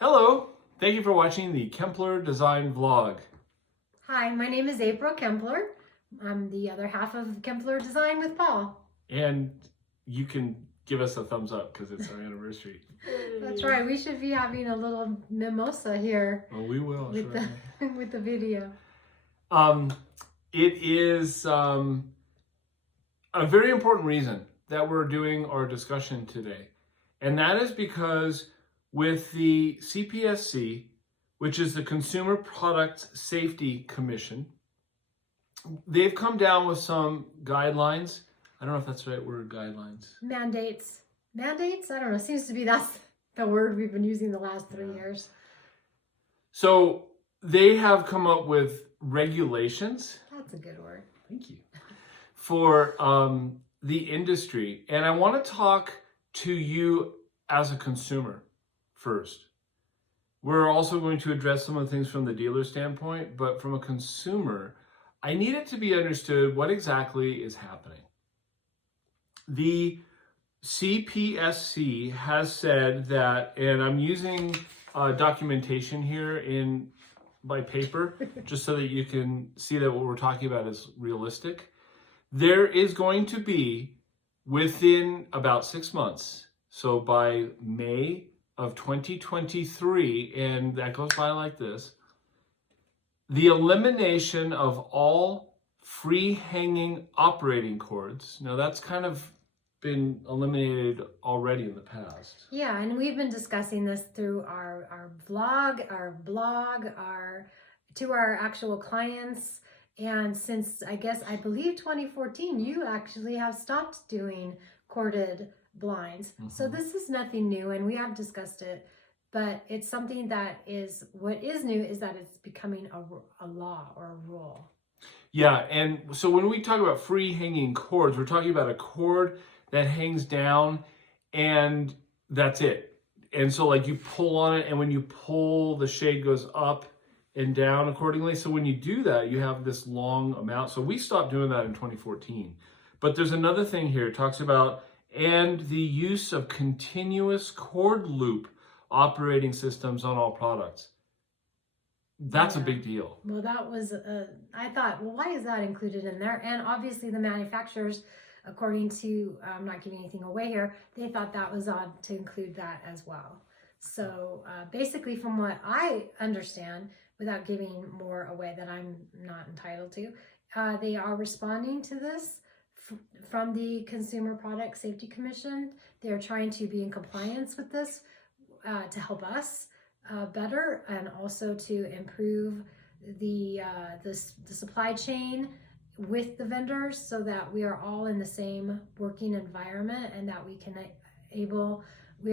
Hello, thank you for watching the Kempler Design vlog. Hi, my name is April Kempler. I'm the other half of Kempler Design with Paul. And you can give us a thumbs up because it's our anniversary. That's right, we should be having a little mimosa here. Well, we will. With sure. with the video. It is a very important reason that we're doing our discussion today. And that is because with the CPSC, which is the Consumer Product Safety Commission, they've come down with some guidelines. I don't know if that's the right word, guidelines. Mandates. Mandates? I don't know. Seems to be that's the word we've been using the last 3 years. So they have come up with regulations. That's a good word. Thank you. For the industry. And I want to talk to you as a consumer first. We're also going to address some of the things from the dealer standpoint, but from a consumer, I need it to be understood what exactly is happening. The CPSC has said that, and I'm using documentation here by paper, just so that you can see that what we're talking about is realistic. There is going to be, within about 6 months, so by May of 2023, and that goes by like this, the elimination of all free hanging operating cords. Now that's kind of been eliminated already in the past. Yeah, and we've been discussing this through our vlog, our blog, to our actual clients. And since I believe 2014, you actually have stopped doing corded blinds. Mm-hmm. So this is nothing new, and we have discussed it, but it's something that is, what is new is that it's becoming a law or a rule. Yeah, and so when we talk about free hanging cords, we're talking about a cord that hangs down and that's it. And so like you pull on it, and when you pull, the shade goes up and down accordingly. So when you do that, you have this long amount. So we stopped doing that in 2014. But there's another thing here. It talks about, and the use of continuous cord loop operating systems on all products. That's a big deal. Well, that was, I thought, well, why is that included in there? And obviously the manufacturers, according to, I'm not giving anything away here, they thought that was odd to include that as well. So basically, from what I understand, without giving more away that I'm not entitled to, they are responding to this from the Consumer Product Safety Commission. They're trying to be in compliance with this to help us better, and also to improve the supply chain with the vendors, so that we are all in the same working environment, and that we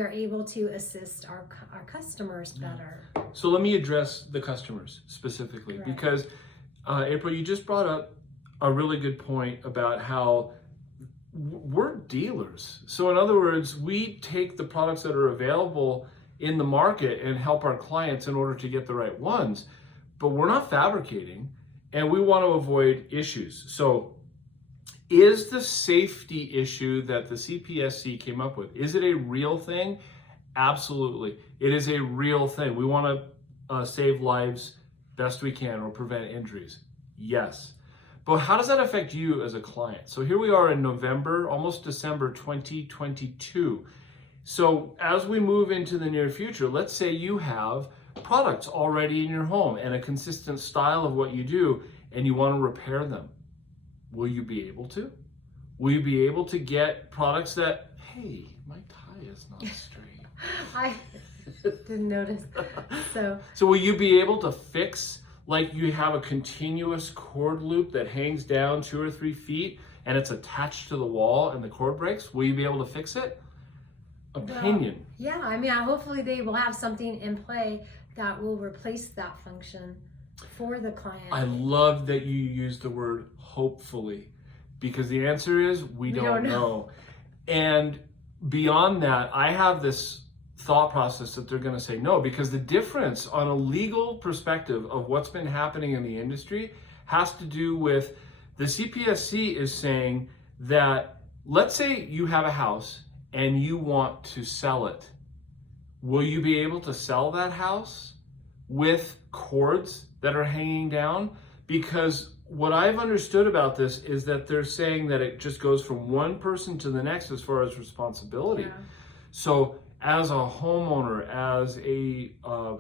are able to assist our customers better. So let me address the customers specifically, right? Because April, you just brought up a really good point about how we're dealers. So in other words, we take the products that are available in the market and help our clients in order to get the right ones, but we're not fabricating, and we want to avoid issues. So is the safety issue that the CPSC came up with, is it a real thing? Absolutely. It is a real thing. We want to save lives best we can, or prevent injuries. Yes. But how does that affect you as a client? So here we are in November, almost December 2022. So as we move into the near future, let's say you have products already in your home and a consistent style of what you do, and you want to repair them. Will you be able to? Will you be able to get products that, hey, my tie is not straight? I didn't notice. So will you be able to fix, like you have a continuous cord loop that hangs down 2 or 3 feet and it's attached to the wall and the cord breaks? Will you be able to fix it? Opinion. Well, yeah, I mean, hopefully they will have something in play that will replace that function for the client. I love that you use the word hopefully, because the answer is we don't know. And beyond that, I have this thought process that they're going to say no, because the difference on a legal perspective of what's been happening in the industry has to do with the CPSC is saying that, let's say you have a house and you want to sell it. will you be able to sell that house with cords that are hanging down? Because what I've understood about this is that they're saying that it just goes from one person to the next as far as responsibility. Yeah. So as a homeowner, as a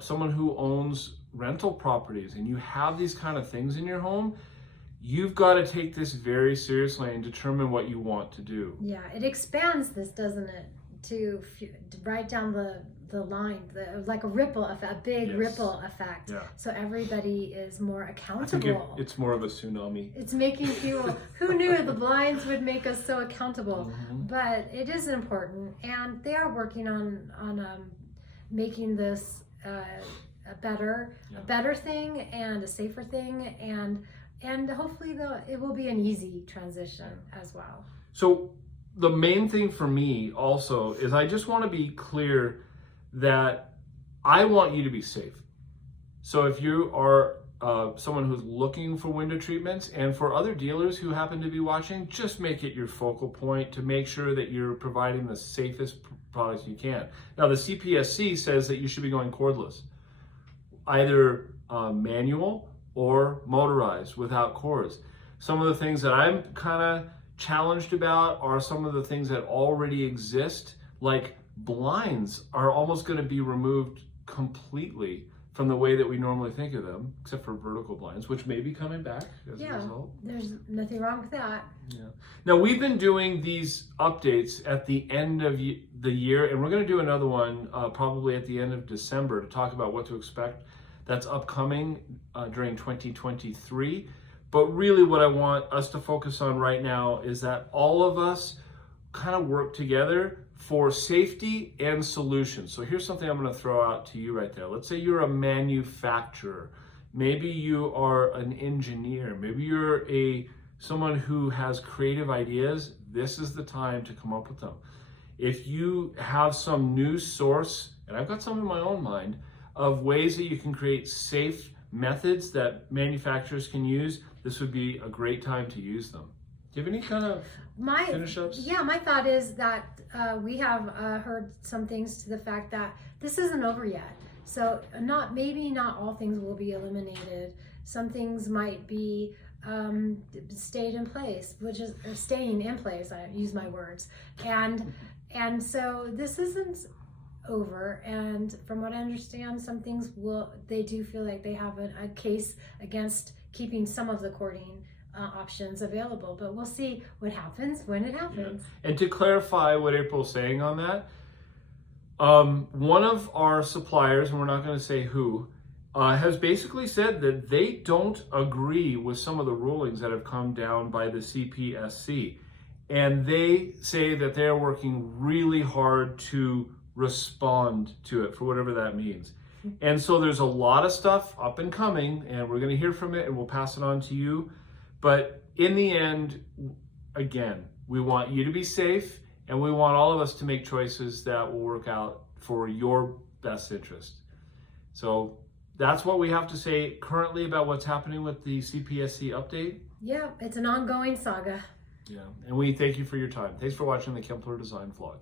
someone who owns rental properties, and you have these kind of things in your home, you've got to take this very seriously and determine what you want to do. Yeah, it expands this, doesn't it? To right down the line, like a ripple effect, a big Yes. ripple effect. Yeah. So everybody is more I think accountable. it's more of a tsunami. It's making people, who knew the blinds would make us so accountable? Mhm. But it is important, and they are working on making this a better thing and a safer thing, and hopefully it will be an easy transition as well. So the main thing for me also is I just want to be clear that I want you to be safe. So if you are someone who's looking for window treatments, and for other dealers who happen to be watching, just make it your focal point to make sure that you're providing the safest products you can. Now the CPSC says that you should be going cordless, either manual or motorized without cords. Some of the things that I'm kind of challenged about are some of the things that already exist, like blinds are almost going to be removed completely from the way that we normally think of them, except for vertical blinds, which may be coming back as a result. There's nothing wrong with that. Yeah. Now we've been doing these updates at the end of the year, and we're going to do another one probably at the end of December to talk about what to expect that's upcoming during 2023. But really what I want us to focus on right now is that all of us kind of work together for safety and solutions. So here's something I'm going to throw out to you right there. Let's say you're a manufacturer. Maybe you are an engineer. Maybe you're someone who has creative ideas. This is the time to come up with them. If you have some new source, and I've got some in my own mind, of ways that you can create safe methods that manufacturers can use, this would be a great time to use them. Do you have any kind of finish ups? Yeah, my thought is that we have heard some things to the fact that this isn't over yet. So maybe not all things will be eliminated. Some things might be stayed in place, or staying in place. I use my words, and so this isn't over. And from what I understand, some things they do feel like they have a case against keeping some of the cording options available, but we'll see what happens when it happens. Yeah. And to clarify what April's saying on that, one of our suppliers, and we're not going to say who, has basically said that they don't agree with some of the rulings that have come down by the CPSC, and they say that they're working really hard to respond to it, for whatever that means. And so there's a lot of stuff up and coming, and we're going to hear from it, and we'll pass it on to you. But in the end, again, we want you to be safe, and we want all of us to make choices that will work out for your best interest. So that's what we have to say currently about what's happening with the CPSC update. Yeah, it's an ongoing saga. Yeah, and we thank you for your time. Thanks for watching the Kempler Design vlog.